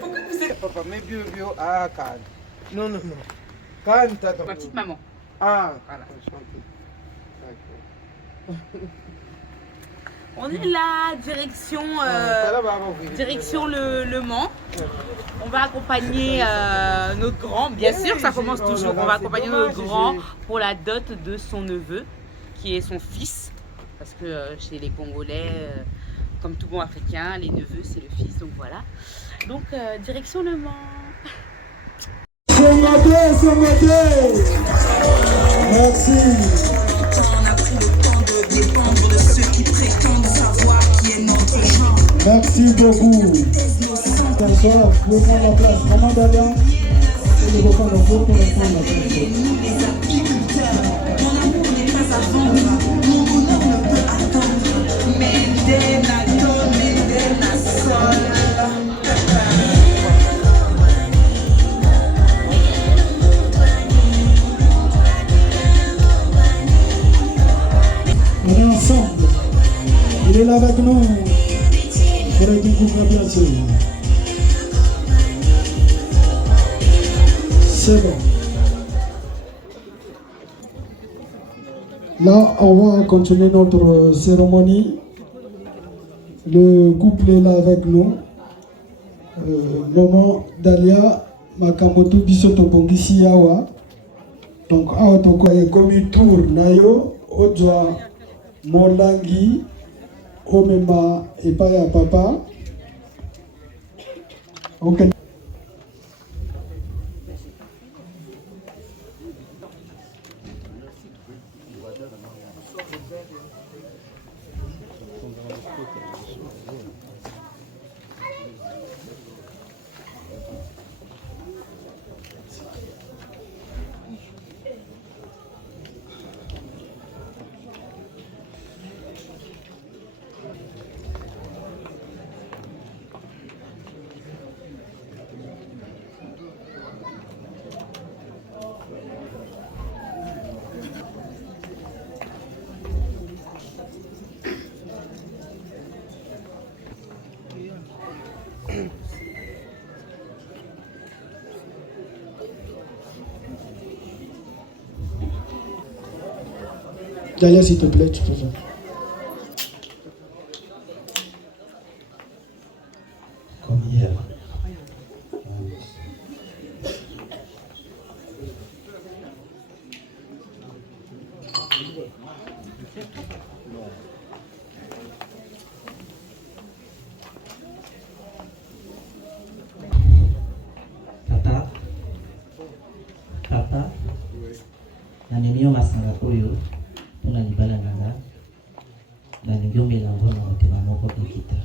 Pourquoi vous êtes... Papa, mais bio, ah, calme. Non, non, non. Calme, t'attends. Ma petite maman. Ah, Voilà. enchanté. On est là, direction, direction le Mans. On va accompagner notre grand, bien sûr, ça commence toujours. On va accompagner notre grand pour la dot de son neveu, qui est son fils. Parce que chez les Congolais, comme tout bon Africain, les neveux, c'est le fils, donc voilà. Donc, direction le Mans. Merci. On a pris le temps de dépendre de ceux qui prétendent savoir qui est notre genre. Merci beaucoup. Bonsoir, vous pouvez prendre la place. Maman Dada, et le beau-frère d'enfant pour prendre la place. Nous les apiculteurs, mon amour n'est pas à vendre, mon bonheur ne peut attendre. Medena do, Medena sol. On est ensemble. Il est là avec nous. Pour être beaucoup bien sûr. C'est bon. Là, on va continuer notre cérémonie. Le couple est là avec nous. Maman Dalia Makamoto Bisoto Bongisi Yawa. Donc, awa toko est comme une tour nayo. Odwa Molangi Omema et pas à papa. Ok. Dalia, s'il te plaît, tu peux faire. Comme hier. Papa, nanemio masanga oyo. Na libala nanga na ningi la ngoma motema moko ekita.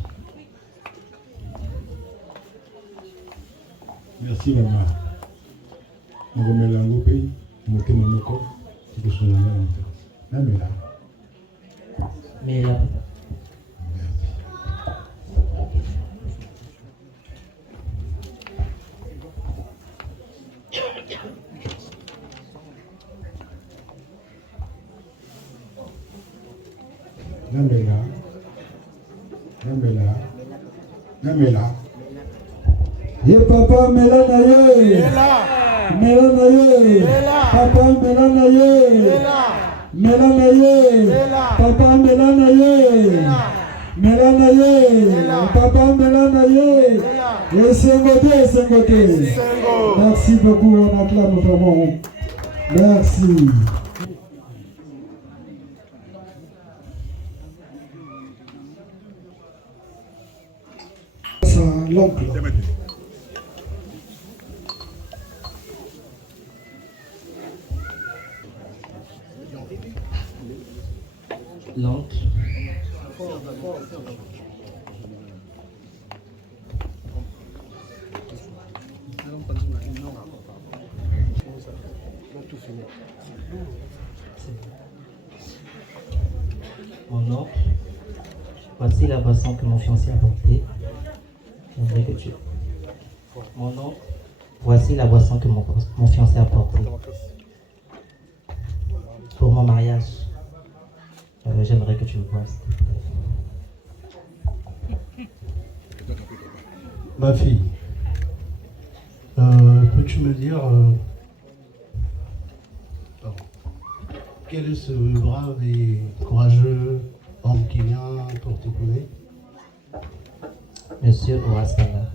Merci maman. Ngomela ngope motema moko kusuna na nto. Na mela. Mela. Namela. Ye papa Melana ye. Melana ye. Papa Melana ye. Melana ye. Papa Melana ye. Melana ye. Papa Melana ye. Et Sengote. Merci beaucoup, on acclame vraiment. Merci. L'oncle. L'oncle. Mon oncle, voici la boisson que mon fiancé a apportée. J'aimerais que tu... Mon oncle, voici la boisson que mon fiancé a apportée. Pour mon mariage, j'aimerais que tu le boives. Ma fille, peux-tu me dire quel est ce brave et courageux homme qui vient pour t'épouser? Monsieur Ouassana.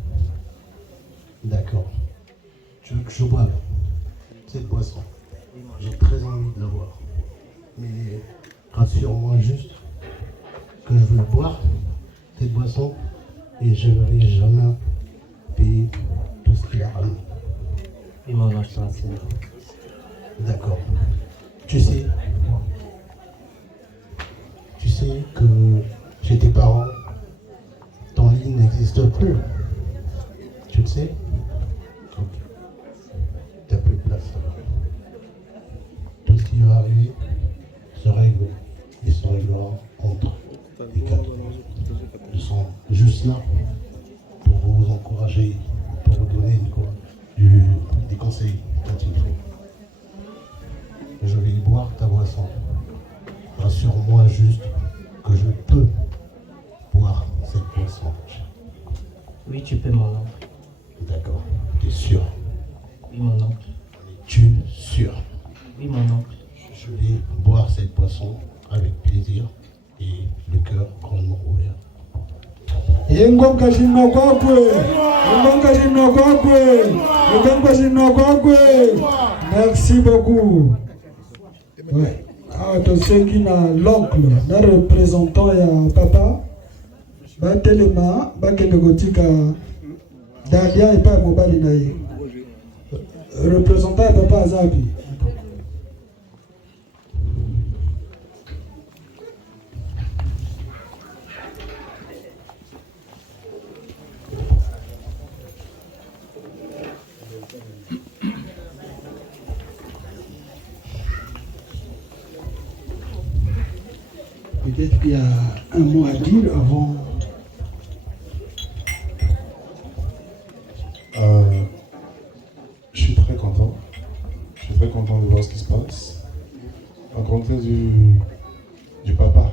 D'accord. Tu veux que je boive cette boisson? J'ai très envie de la boire. Mais rassure-moi juste que je veux boire cette boisson et je ne vais jamais payer tout ce qu'il a ramené. Oui, mon ange, je te rassure. D'accord. Tu sais que chez tes parents, ton lit n'existe plus. Tu le sais? Ok. T'as plus de place là-bas. Tout ce qui va arriver se règle et se réglera entre les quatre. Ils sont juste là pour vous encourager, pour vous donner des conseils quand il faut. Je vais boire ta boisson. Rassure-moi juste que je peux boire cette boisson. Oui, tu peux, mon oncle. D'accord. Tu es sûr? Oui, mon oncle. Es-tu sûr? Oui, mon oncle. Je vais boire cette boisson avec plaisir et le cœur grandement ouvert. Merci beaucoup. Ouais. Ah, to ceux qui n'a l'oncle, n'a représentant ya papa, ba telema, ba kenegotika, dalia et pas mobile naïe. Représentant ya papa Azabi. Peut-être qu'il y a un mot à dire avant. Je suis très content. Je suis très content de voir ce qui se passe. Rencontrer du papa.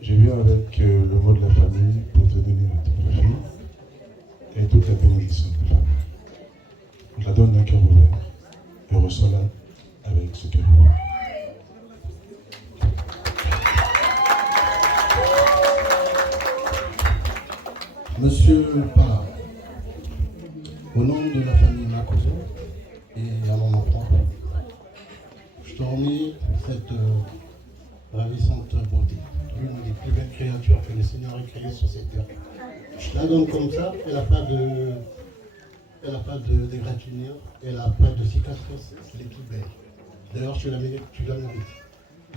J'ai vu avec le mot de la famille pour te donner la fille et toute la bénédiction de la famille. Je la donne d'un cœur ouvert et reçois-la avec ce cœur ouvert. Monsieur Parra, au nom de la famille Makoso et à mon enfant, je te remets cette ravissante beauté, l'une des plus belles créatures que le Seigneur ait créées sur cette terre. Je la donne comme ça, elle n'a pas de d'égratignure, elle n'a pas de cicatrice, elle est toute belle. D'ailleurs, tu la mérites.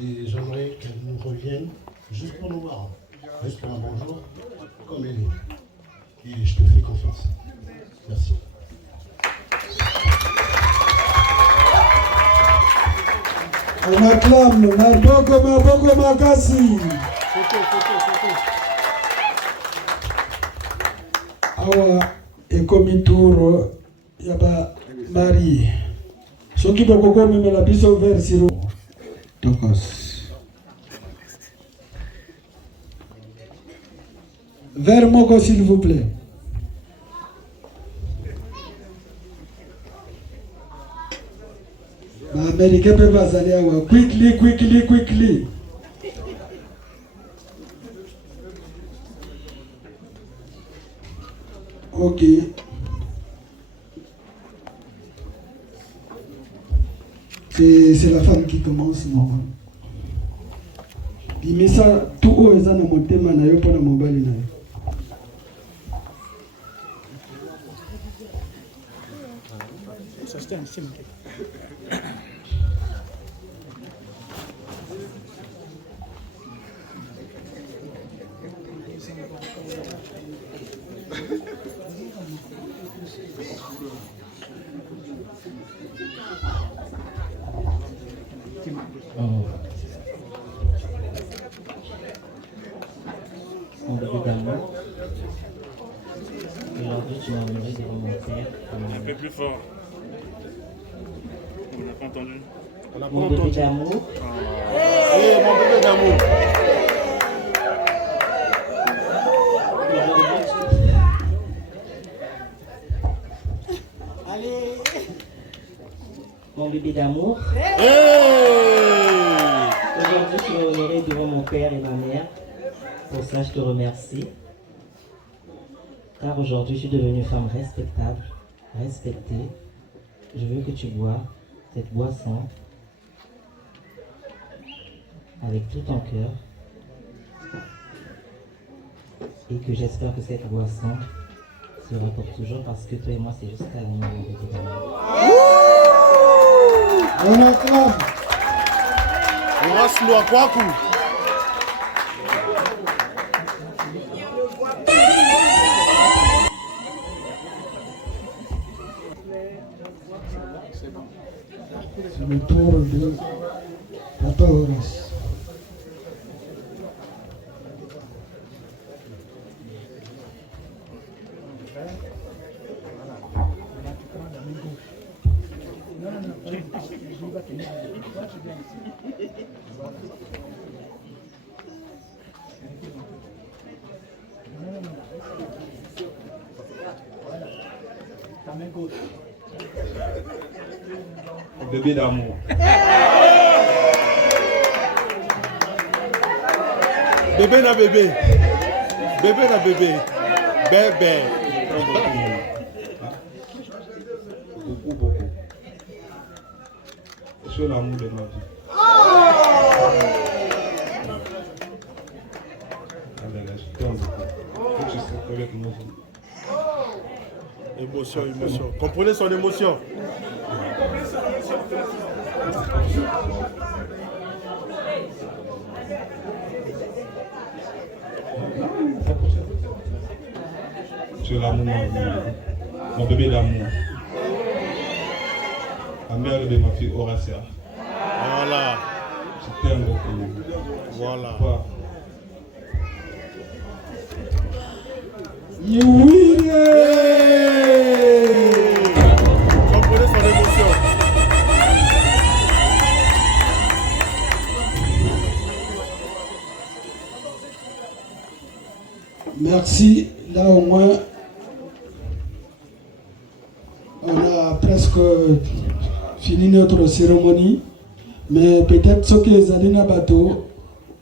Et j'aimerais qu'elle nous revienne juste pour nous voir, juste pour un bonjour, comme elle est. Et je te fais confiance. Merci. On acclame Maboko Makasi. Awa ekomi tour yaba Marie. Soki bokoko memela biso vers siro. Tokos. Vers moko s'il vous plaît. Américain peut pas aller à quickly. Ok. C'est la femme qui commence, non? Il met ça tout haut et ça dans mon thème, na yo pona mobile na yo. Ça c'est un signe. Mon bébé d'amour, aujourd'hui tu m'as amené devant mon père. Un peu plus fort. On n'a pas entendu. Mon bébé d'amour. Mon bébé d'amour. mon bébé d'amour. Aujourd'hui, je suis honorée devant mon père et ma mère. Pour cela, je te remercie. Car aujourd'hui, je suis devenue femme respectable, respectée. Je veux que tu bois cette boisson avec tout ton cœur. Et que j'espère que cette boisson sera pour toujours parce que toi et moi, c'est jusqu'à la nuit de tes amours. On acclame. C'est le tour de Papa Horace. Bébé d'amour. Bébé na bébé. Bébé na bébé. Bébé. Beaucoup. C'est l'amour de ma vie. Je t'aime beaucoup. Faut que je sois avec nous. Émotion. Comprenez son émotion. C'est l'amour de ma vie. Mon bébé d'amour. La mère de ma fille Horacia. Voilà. Je t'aime beaucoup. Voilà. Oui. Comprenez son émotion. Merci. Là au moins, on a presque fini notre cérémonie. Mais peut-être ce que les Alina Bateau,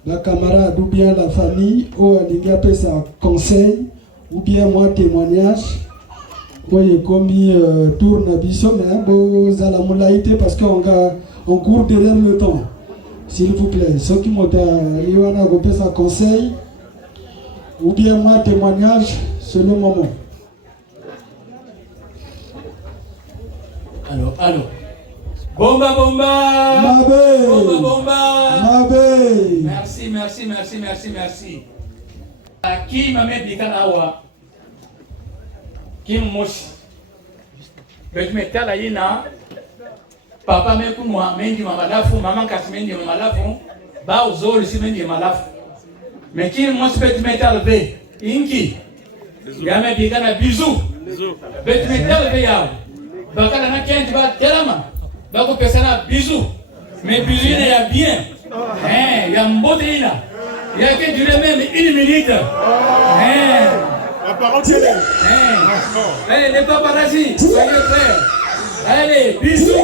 la camarade ou bien la famille, ou Alinga peut sa conseil, ou bien moi témoignage. Oui, comme il tourne à Bissot, mais vous allez moulaïté parce qu'on court derrière le temps. S'il vous plaît, ceux qui m'ont dit, on a sa conseil, ou bien moi témoignage, c'est le moment. Alors. Bomba. Mabé. Bomba. Mabé. Merci. Qui m'a mis Bikanawa? Qui moshi? Mais tu m'étais là, yina. Papa me kumwa mengi mamalafu, maman kasi mengi mamalafu, ba uzori si mengi mamalafu. Mais qui moshi peut mettre levé? Inki. Yame Bikana bisou. Bet mettre levé yao. Bakala na kenti ba telama. Bako pesana bisou. Mais bisou il y a bien. Il y a mbote ina. Il y a que durer même 1 minute. La parole télé. Les paparazzi, soyez prêts. Allez, bisous.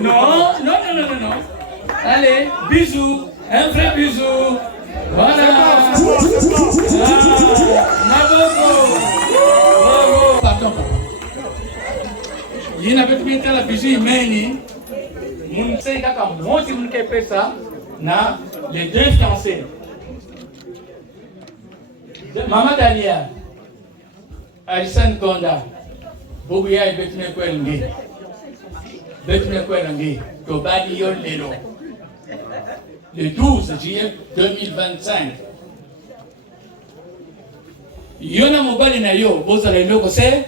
Non. Allez, bisous. Un vrai bisou. Voilà. Bravo. Pardon. Il y a peut-être la bisou meni. Mon sait kaka moti mon pesa na les deux fiancés. Maman Daniel. Alison Konda. Bobuya betme kwelngi. Tobadi yon lelo. Le 12 juillet 2025. Yona mobali na yo bozala eloko se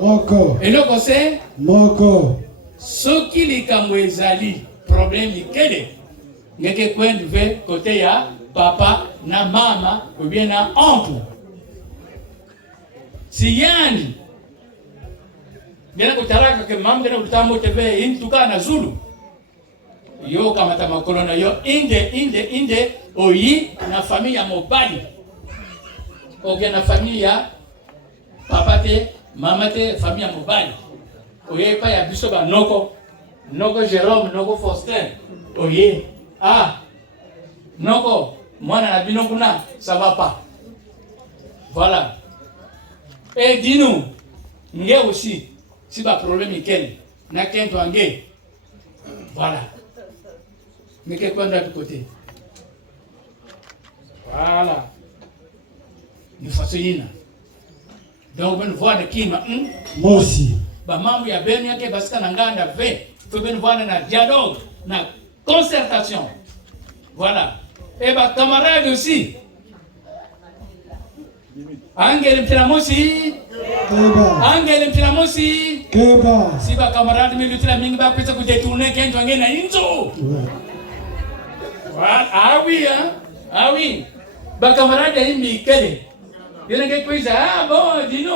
Moko. Eloko se Moko. soki likambo ezali problème likele ngeke kwende côté ya papa na mama ou bien na oncle. Si yani ngena kutaraka ke mama ngena kutambo teve intuka na Zulu. yo kamata makolo na yo inde oyi na famille ya mobali oke na famille ya papa te mama te famille ya mobali oye pa ya biso ba noko Jérôme noko Faustin oye noko mwana na bino kuna ça va pas voilà et dis-nous nge aussi si ba problème ikel na kento ange voilà mais qu'est-ce qu'on a de côté voilà nous faisons une donc on voit de qui moi aussi ba mambo ya benu yake basika na nganda ve faut ben voir na dialogue na concertation voilà et ba camarade aussi angele mtiramosi angele mtiramosi si ba camarade militaire mingi ba pesa ku détourner kento ngene na inzo voilà ah oui ba camarade imbi kele il y a quelque chose, dis-nous,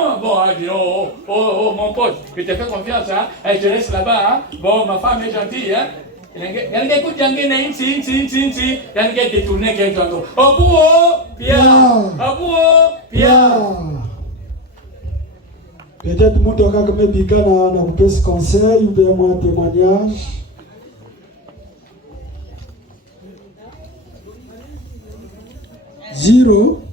oh, mon pote, je te fais confiance, je reste là-bas, bon, ma femme est gentille, il y a quelque chose, il y a quelque détourné quelqu'un d'autre. Pierre. Peut-être mtu akakambika na kupesi conseil ou bien moi témoignage. Zero.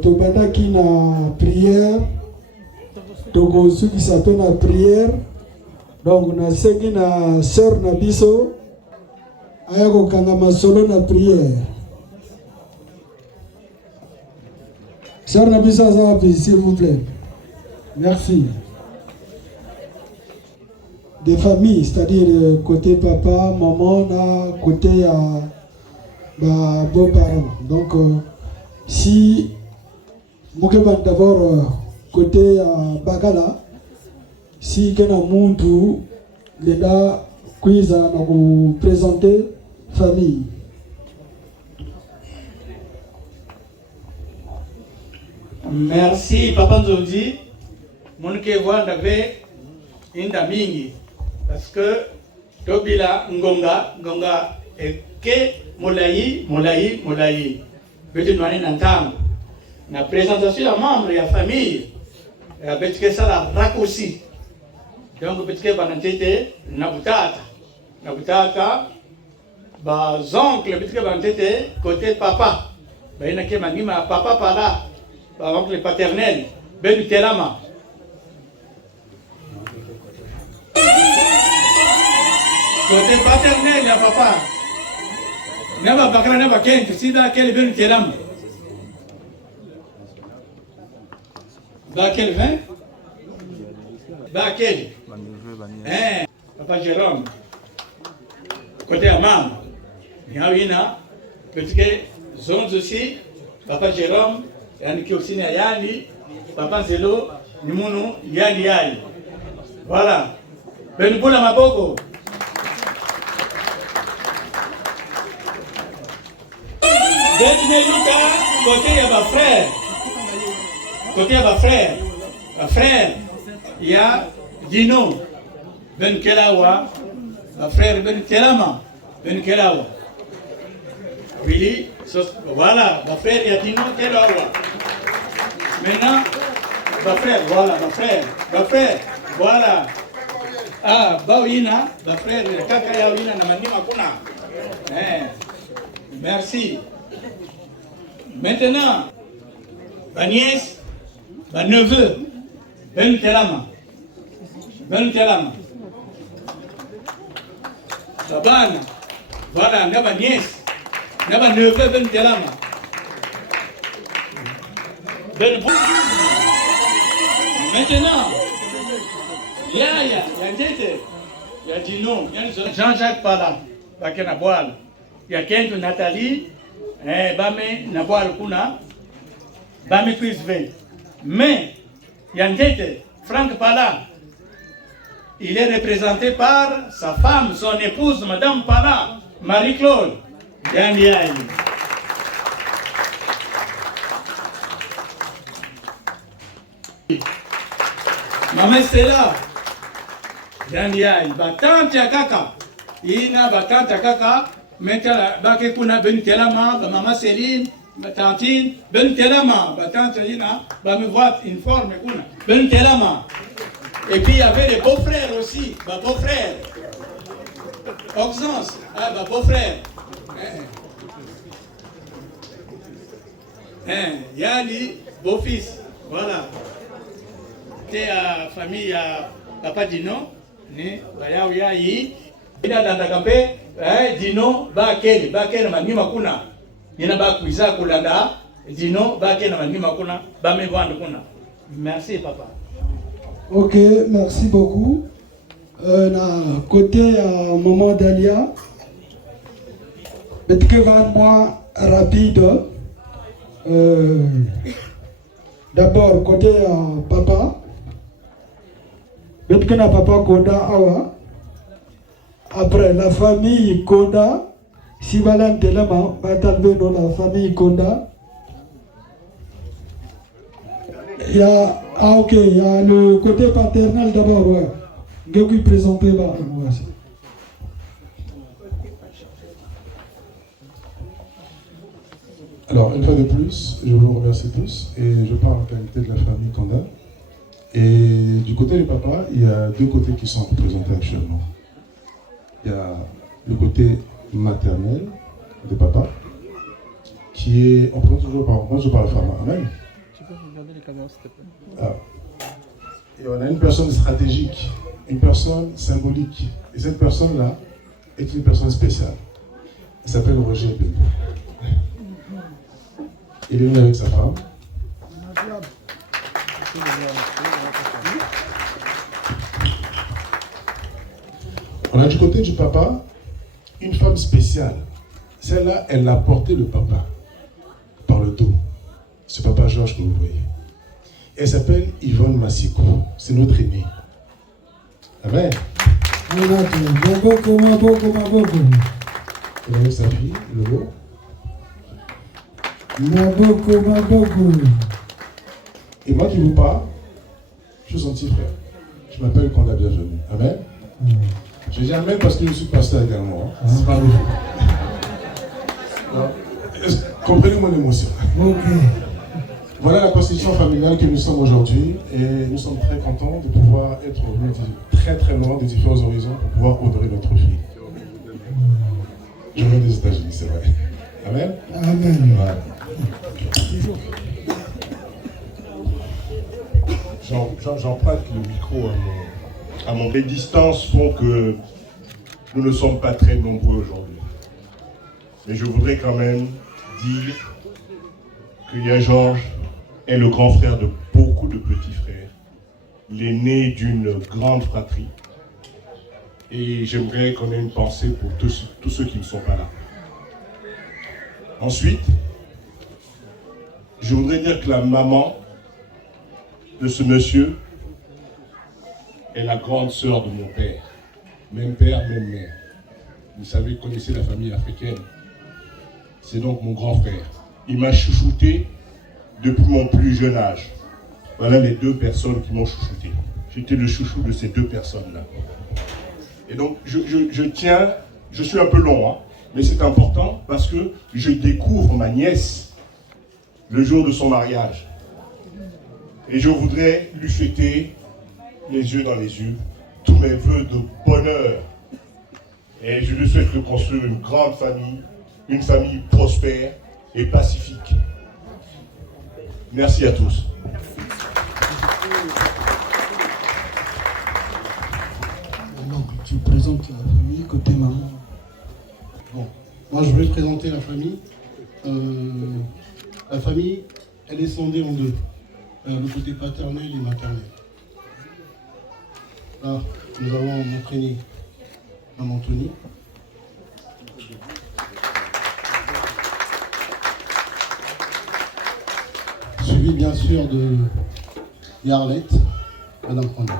Tobandaki na prière tokozukisa pe na prière donc nasengi na sœur na biso aya kokanga masolo na prière. Sœur na biso aza wapi s'il vous plaît? Merci. Des familles, c'est-à-dire côté papa, maman, na côté beaux-parents. Donc si Mokeba d'abord côté Bagala, si Kena Muntu, Leda Kwiza na vous présenter famille. Merci Papa Nzonzi. Mon kewa ndave inda mingi parce que tobila ngonga eke molai beti nwane na ntango na présentation ya membre ya famille beti ke sala raccourci donc beti ke banantete na butata ba zoncle beti ke banantete côté papa ba ina ke mangima papa pala ba oncle paternel benu telama côté paternel ya papa naba bakara naba kenti sida kele benu telam ba quel vin ba quel papa Jérôme côté ya maman yawina petite zones aussi papa Jérôme yani ki aussi na yani papa Zelo ni munu yani voilà benu pula maboko côté ya ba frère il y a Dino Ben Kelawa ba frère Ben Kelama Ben Kelawa oui voilà ba frère ya Dino Kelawa maintenant ba frère voilà Baoina ba frère kaka ya wina na manima kuna merci. Maintenant, ma nièce, ma neveu, Ben Telama. Sabana, voilà, ma nièce, ma neveu, Ben Telama. Maintenant, il y a Dino, Jean-Jacques Pala, Bakena Boal, il y a Kento Nathalie. Bame na boal kuna bame cuisve mais yandete Franck Pala. Il est représenté par sa femme, son épouse, Madame Pala, Marie-Claude. Yandiaï. Maman Stella. Yandiaï. Batante ya kaka. Ina batante ya kaka. Metala bake kuna ben telama, maman Céline, ma tantine, ben telama, batante ina, me voit une forme kuna. Ben telama. Et puis il y avait les beaux-frères aussi, ma beau-frère. Oxens, ma beau-frère. Yali, beau-fils, voilà. C'était la famille Papa Dino, Bayao Yayi. Il a dans la campagne, Dino, Bakeli, Manima Kuna. Il a Bakuisa Kulanda, Dino, Bakeli, Manima Kuna, Bamevan Kuna. Merci, papa. Ok, merci beaucoup. Côté Maman Dalia, peut-être moi rapide. D'abord, côté papa, peut-être papa Koda Awa. Après, la famille Koda, si Valente Lama, dans la famille Koda. Il y a, ok, il y a le côté paternel d'abord, ouais. Guégui présenté là. Ouais. Alors, une fois de plus, je vous remercie tous et je parle en qualité de la famille qu'on a. Et du côté du papa, il y a deux côtés qui sont représentés actuellement. Il y a le côté maternel de papa, qui est, on prend toujours par, moi je parle femme, amen. Tu peux regarder les caméras s'il te plaît. Et on a une personne stratégique, une personne symbolique. Et cette personne-là est une personne spéciale. Elle s'appelle Roger Bébé. Il est venu avec sa femme. On a du côté du papa une femme spéciale. Celle-là, elle a porté le papa par le dos. Ce papa Georges que vous voyez. Elle s'appelle Yvonne Massiko. C'est notre aînée. Amen. Elle est avec sa fille, Lolo. Et moi qui vous parle, je suis son petit frère. Je m'appelle Konda Bienvenue. Amen. Je dis amen parce que je suis pasteur également. Hein. C'est pas comprenez mon émotion. Okay. Voilà la constitution familiale que nous sommes aujourd'hui et nous sommes très contents de pouvoir être très très loin des différents horizons pour pouvoir honorer notre fille. Je viens des États-Unis, c'est vrai. Amen. Amen. Voilà. J'emprunte le micro à mon les distances font que nous ne sommes pas très nombreux aujourd'hui. Mais je voudrais quand même dire que Yann Georges est le grand frère de beaucoup de petits frères, l'aîné d'une grande fratrie. Et j'aimerais qu'on ait une pensée pour tous ceux qui ne sont pas là. Ensuite, je voudrais dire que la maman de ce monsieur est la grande sœur de mon père. Même père, même mère. Vous savez, vous connaissez la famille africaine. C'est donc mon grand frère. Il m'a chouchouté depuis mon plus jeune âge. Voilà les deux personnes qui m'ont chouchouté. J'étais le chouchou de ces deux personnes-là. Et donc, je tiens, je suis un peu long, hein, mais c'est important parce que je découvre ma nièce le jour de son mariage. Et je voudrais lui souhaiter, les yeux dans les yeux, tous mes vœux de bonheur. Et je lui souhaite de construire une grande famille, une famille prospère et pacifique. Merci à tous. Donc, tu présentes la famille côté maman. Bon, moi je vais présenter la famille. La famille, elle est scindée en deux. Le côté paternel et maternel. Là, nous avons notre aîné, Maman Tony. Suivi bien sûr de Yarlette, Madame Condé.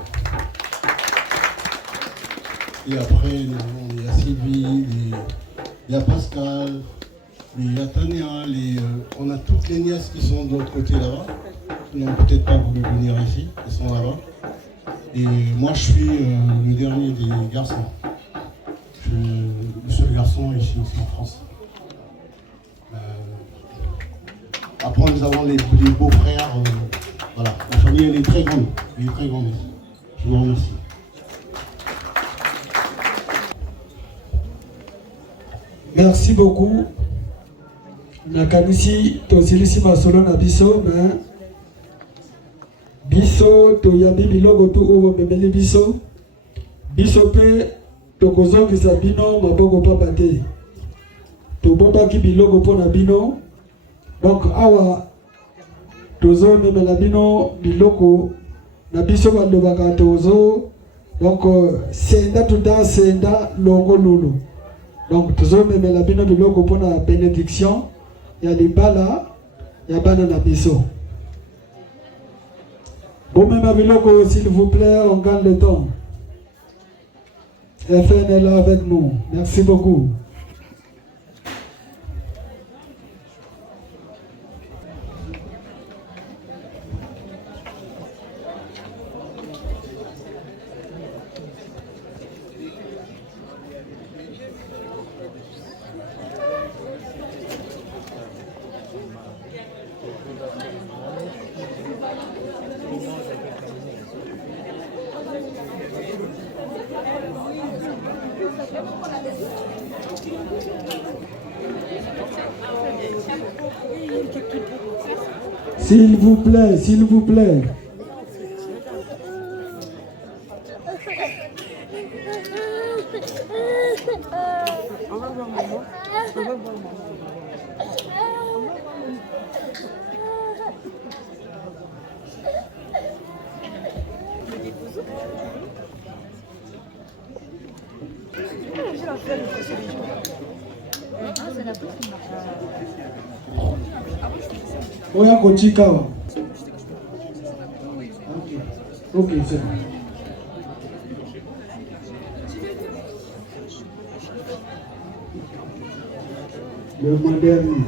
Et après, il y a Sylvie, il y a Pascal, il y a Tania, on a toutes les nièces qui sont de l'autre côté là-bas, qui n'ont peut-être pas voulu venir ici, qui sont là-bas. Et moi, je suis le dernier des garçons. Je suis le seul garçon ici en France. Après, nous avons les beaux-frères. Voilà, la famille, elle est très grande. Elle est très grande ici. Je vous remercie. Merci beaucoup. Nakanisi tosilisi masolo na biso, mais biso toyabi biloko tu oyo memeli biso. Biso pe tokozongisa bino maboko papa te. Tobombaki biloko mpona bino. Donc awa tozo memela bino biloko na biso balobaka tozo. Donc senda tuta senda longo lulu. Donc tozo memela bino biloko mpona bénédiction ya libala ya bana na biso. Bomema biloko s'il vous plaît, on gagne le temps. FN est là avec nous. Merci beaucoup. S'il vous plaît, s'il vous plaît. Oya kochika. Ok, c'est bon. Le modernisme.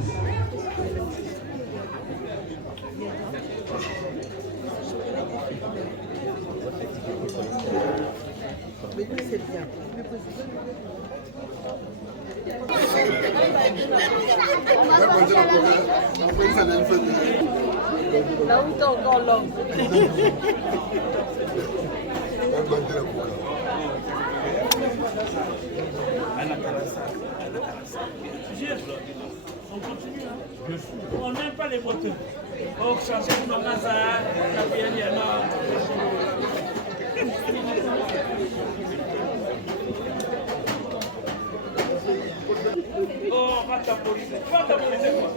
On n'aime pas les moteurs. On change de NASA, la pianière. Oh, va t'appoliser. Va t'appoliser quoi.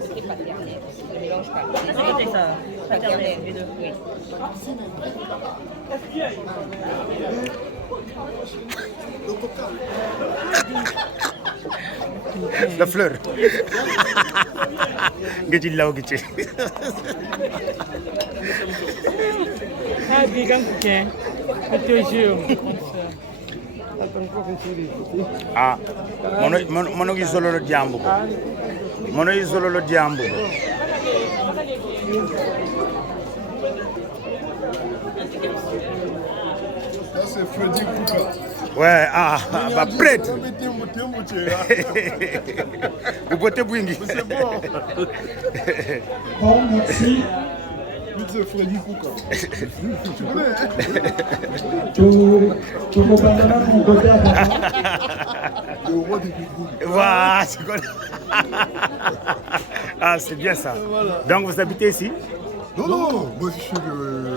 C'est paternel. Ne mélange pas. C'est ça. Paternel, les deux. Oui. La fleur. Gejilla ogiche. Ah, bigan kuke. Toujours. Ah, mono gi solo lo jambo. Mono gi solo lo jambo. Ça c'est Freddy Kouka. Ouais, ah, bah prêtre. Vous côté Bwingi. C'est bon. Bon, merci. C'est Freddy Kouka. Tu connais? Tu comprends mon côté à papa. Voilà, c'est quoi? Ah, c'est bien ça. Voilà. Donc vous habitez ici? Non, non, moi je suis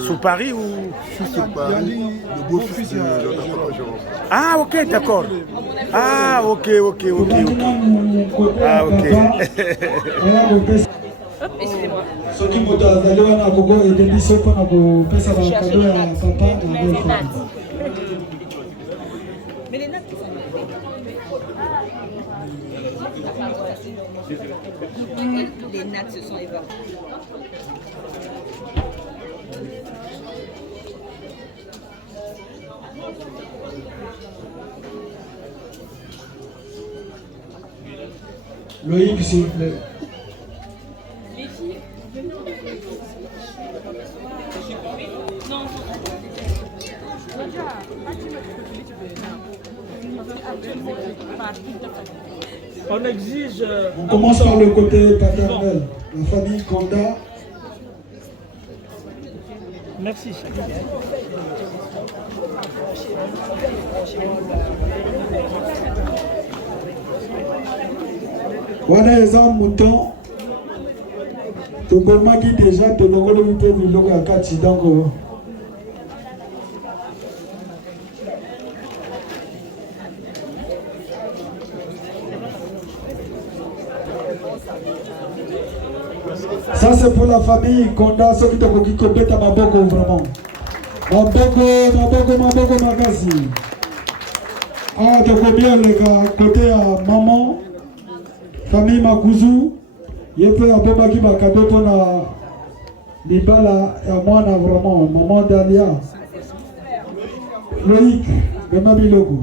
Sous Paris ou? Je suis sur Paris, le beau-fils de Jean. Ah, ok, d'accord. Ah, ok. Ah, ok. Excusez-moi. Soki moto azali wana koko ede biso mpona kopesa bakado ya papa na belle. Mais les nattes, Les nattes se sont évaporées. Loïc, s'il vous plaît. On exige. On commence par le côté paternel. La famille Kanda. Merci. Wana eza mouton. Tobomaki déjà tolongoli mpe biloko ya kati donc ça c'est pour la famille Konda, ceux qui tokoki kobeta maboko vraiment. Maboko makasi. Ah, tokomi oleka côté ya maman, famille Makuzu. Ye mpe abomaki bakado mpona libala ya mwana vraiment, maman Dalia. Loïc, mema biloko.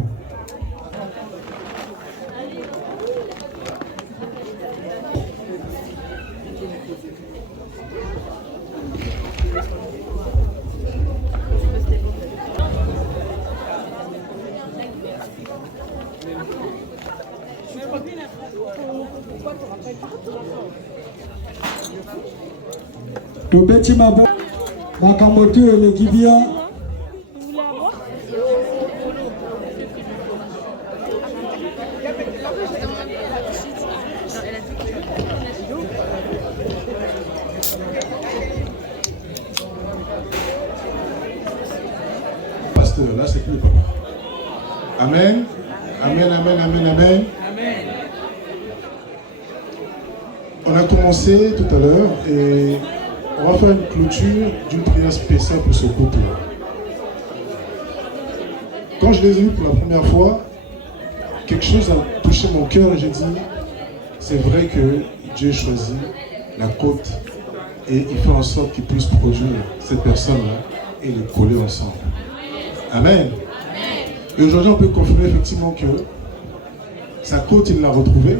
Tobeti makambo tu eleki bien. Pasteur, là c'est plus le papa. Amen. Amen, amen, amen, amen. On a commencé tout à l'heure et on va faire une clôture d'une prière spéciale pour ce couple. Quand je les ai vus pour la première fois, quelque chose a touché mon cœur et j'ai dit, c'est vrai que Dieu choisit la côte et il fait en sorte qu'il puisse produire cette personne-là et les coller ensemble. Amen. Et aujourd'hui, on peut confirmer effectivement que sa côte, il l'a retrouvée.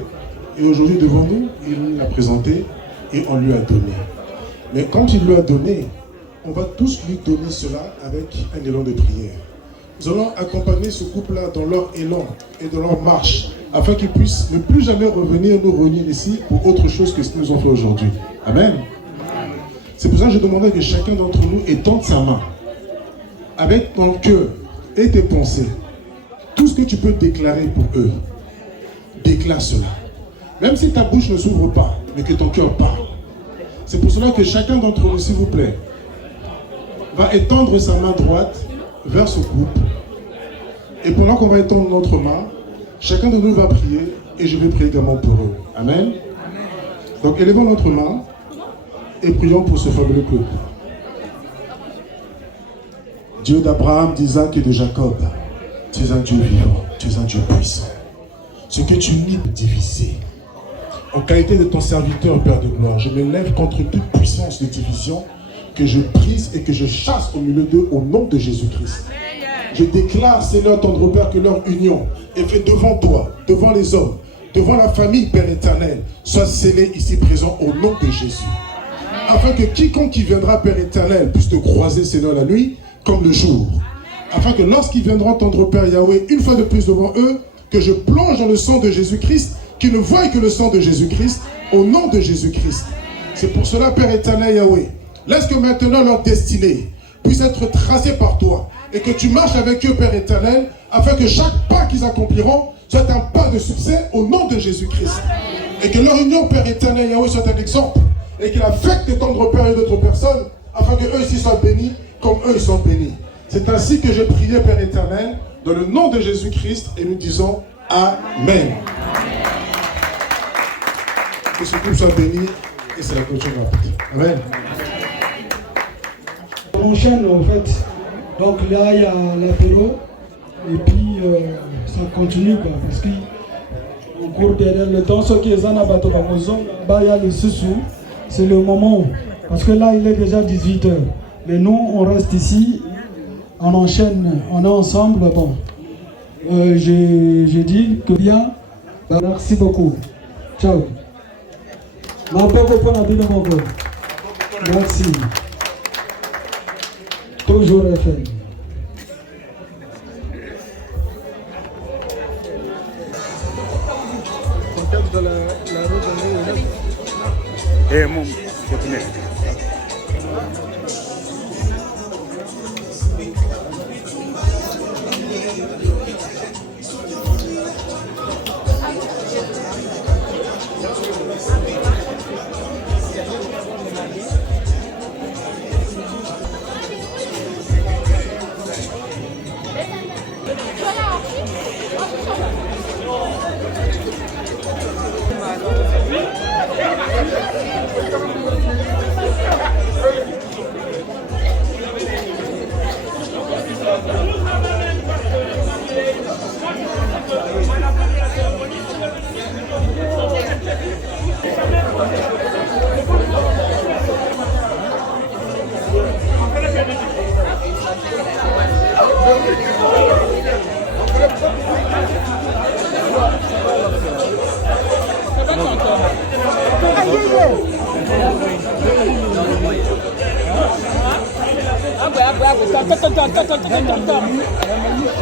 Et aujourd'hui, devant nous, il l'a présentée et on lui a donné. Mais quand il lui a donné, on va tous lui donner cela avec un élan de prière. Nous allons accompagner ce couple-là dans leur élan et dans leur marche, afin qu'ils puissent ne plus jamais revenir nous réunir ici pour autre chose que ce qu'ils nous ont fait aujourd'hui. Amen. C'est pour ça que je demandais que chacun d'entre nous étende sa main, avec ton cœur et tes pensées. Tout ce que tu peux déclarer pour eux, déclare cela. Même si ta bouche ne s'ouvre pas, mais que ton cœur parle. C'est pour cela que chacun d'entre nous, s'il vous plaît, va étendre sa main droite vers ce couple. Et pendant qu'on va étendre notre main, chacun de nous va prier et je vais prier également pour eux. Amen. Donc élevons notre main et prions pour ce fabuleux couple. Dieu d'Abraham, d'Isaac et de Jacob, tu es un Dieu vivant, tu es un Dieu puissant. Ce que tu nies de diviser. En qualité de ton serviteur, Père de gloire, je me lève contre toute puissance de division que je brise et que je chasse au milieu d'eux au nom de Jésus-Christ. Je déclare, Seigneur, tendre Père, que leur union est faite devant toi, devant les hommes, devant la famille, Père éternel, soit scellée ici présent au nom de Jésus. Afin que quiconque qui viendra, Père éternel, puisse te croiser, Seigneur, la nuit comme le jour. Afin que lorsqu'ils viendront tendre Père Yahweh, une fois de plus devant eux, que je plonge dans le sang de Jésus-Christ, qu'ils ne voient que le sang de Jésus-Christ, au nom de Jésus-Christ. C'est pour cela, Père éternel Yahweh, laisse que maintenant leur destinée puisse être tracée par toi, et que tu marches avec eux, Père éternel, afin que chaque pas qu'ils accompliront soit un pas de succès au nom de Jésus-Christ. Et que leur union, Père éternel Yahweh, soit un exemple, et qu'il affecte tendre Père et d'autres personnes, afin que eux aussi soient bénis, comme eux ils sont bénis. C'est ainsi que j'ai prié, Père éternel, dans le nom de Jésus-Christ, et nous disons Amen. Que ce couple soit béni, et c'est la clôture de la prière. Amen. On enchaîne en fait. Donc là, il y a l'apéro, et puis ça continue quoi, parce qu'il court derrière le temps. Ceux qui sont à Batobamozo, Baya le Soussou, c'est le moment. Parce que là, il est déjà 18h. Mais nous, on reste ici, on enchaîne, on est ensemble. Bon, j'ai dit que bien. Bah, merci beaucoup. Ciao. Merci. Toujours FM.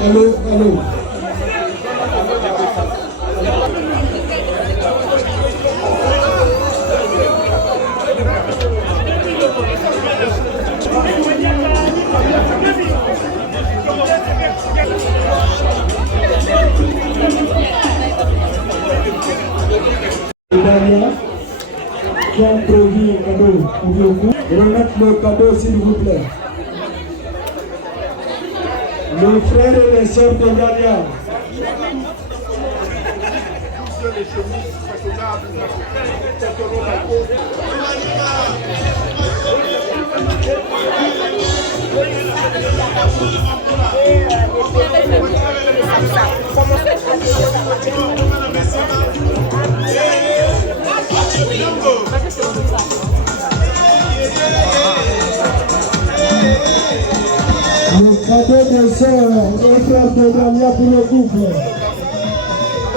Allô, allô. Qui ont prévu un cadeau pour vous. Remettre le cadeau s'il vous plaît. Les frères et les sœurs de Galia. Le cadeau des sœurs et frères de Galia pour le couple.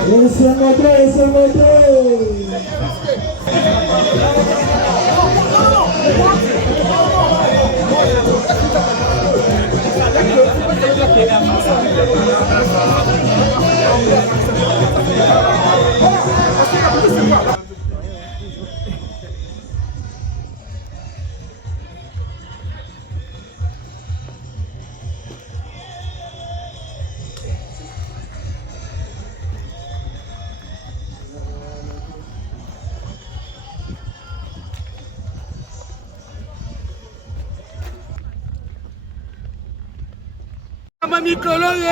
Et c'est montré, et c'est montré.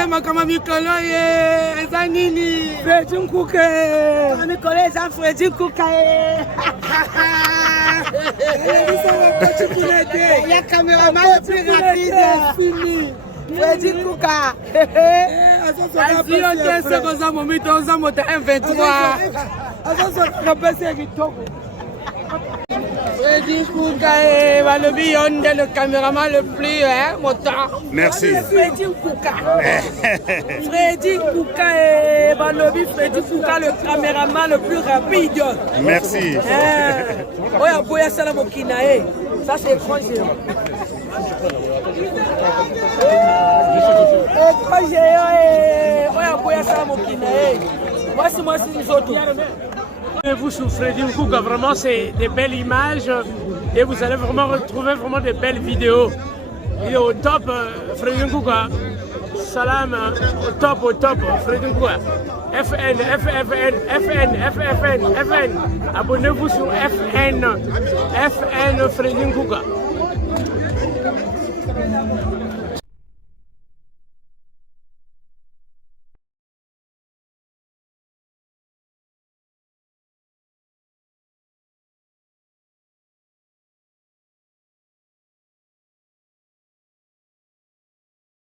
Makama mikolo ye eza nini Fredi Nkuka mikolo eza Fredi Nkuka ya cameraman le plus rapide fini Fredi Nkuka azwi ote sekoza momito oza moto M23 azosoka pese kitoko Fredi Nkuka balobi yonde le caméraman le plus moteur. Merci. Fredi Nkuka. Fredi Nkuka balobi Fredi Nkuka le caméraman le plus rapide. Merci. Oya boya sala mokina ça c'est étranger. Étranger oya boya sala mokina moi c'est les autres. Vous sur Fredi Nkuka, vraiment c'est des belles images et vous allez vraiment retrouver vraiment des belles vidéos. Il est au top, Fredi Nkuka. Salam, au top, Fredi Nkuka. FN. Abonnez-vous sur FN Fredi Nkuka.